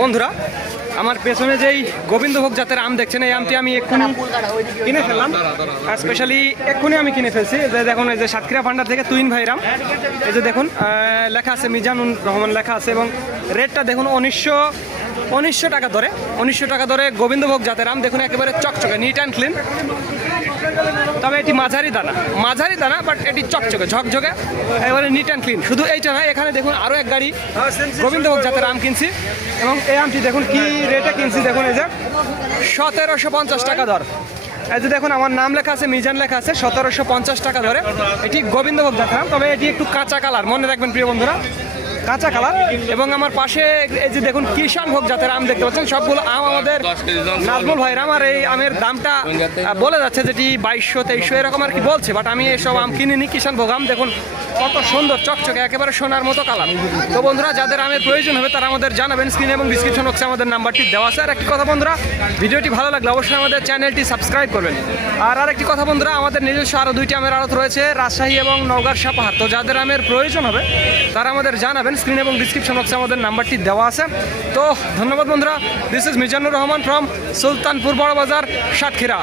বন্ধুরা, আমার পেছনে যেই গোবিন্দভোগ জাতের আম দেখছেন, এই আমটি আমি এক্ষুনি কিনে ফেললাম। আর স্পেশালি এক্ষুনি আমি কিনে ফেলছি। যে দেখুন, এই যে সাতক্ষীরা ভান্ডার থেকে তুইন ভাইরাম এই যে দেখুন লেখা আছে, মিজানুর রহমান লেখা আছে এবং রেটটা দেখুন, উনিশশো উনিশশো টাকা ধরে, উনিশশো টাকা ধরে গোবিন্দভোগ জাতের আম। দেখুন, একেবারে চকচকে নিট অ্যান্ড ক্লিন তবে এটি মাঝারি দানা। মাঝারি দানা বাট এটি চকচকে, ঝকঝকে এবারে নিট অ্যান্ড ক্লিন শুধু এইটা না এখানে দেখুন আরও এক গাড়ি গোবিন্দভোগ জাতের আম কিনছি। এবং এই আমটি দেখুন, কি রেটে কিনছি দেখুন এই যে। সতেরোশো পঞ্চাশ টাকা দর। এই যে দেখুন, আমার নাম লেখা আছে, মিজান লেখা আছে, সতেরোশো পঞ্চাশ টাকা ধরে। এটি গোবিন্দভোগ জাতের আম, তবে এটি একটু কাঁচা কালার মনে রাখবেন প্রিয় বন্ধুরা। কাঁচা কালার এবং আমার পাশে এই যে দেখুন কিষান ভোগ জাতের আম দেখতে পাচ্ছেন সবগুলো আম আমাদের নাজমুল ভাইয়ের আমার এই আমের দামটা বলে যাচ্ছে যেটি বাইশশো তেইশশো এরকম আর কি বলছে বাট আমি এসব আম কিনিনি কিষান ভোগ আম দেখুন কত সুন্দর চকচকে একেবারে সোনার মতো কালার। তো বন্ধুরা যাদের আমের প্রয়োজন হবে তারা আমাদের জানাবেন স্ক্রিন এবং ডিসক্রিপশন বক্সে আমাদের নাম্বারটি দেওয়া আছে। আর একটি কথা বন্ধুরা ভিডিওটি ভালো লাগলে অবশ্যই আমাদের চ্যানেলটি সাবস্ক্রাইব করবেন। আর আরেকটি কথা বন্ধুরা আমাদের নিজস্ব আরও দুইটি আমের আড়ত রয়েছে রাজশাহী এবং নওগাঁর সাপাহার। তো যাদের আমের প্রয়োজন হবে তারা আমাদের জানাবেন স্ক্রিন এবং ডিসক্রিপশন বক্সে আমাদের নাম্বারটি দেওয়া আছে। তো ধন্যবাদ বন্ধুরা this is Mizanur Rahman from Sultanpur Barabazar, Satkhira.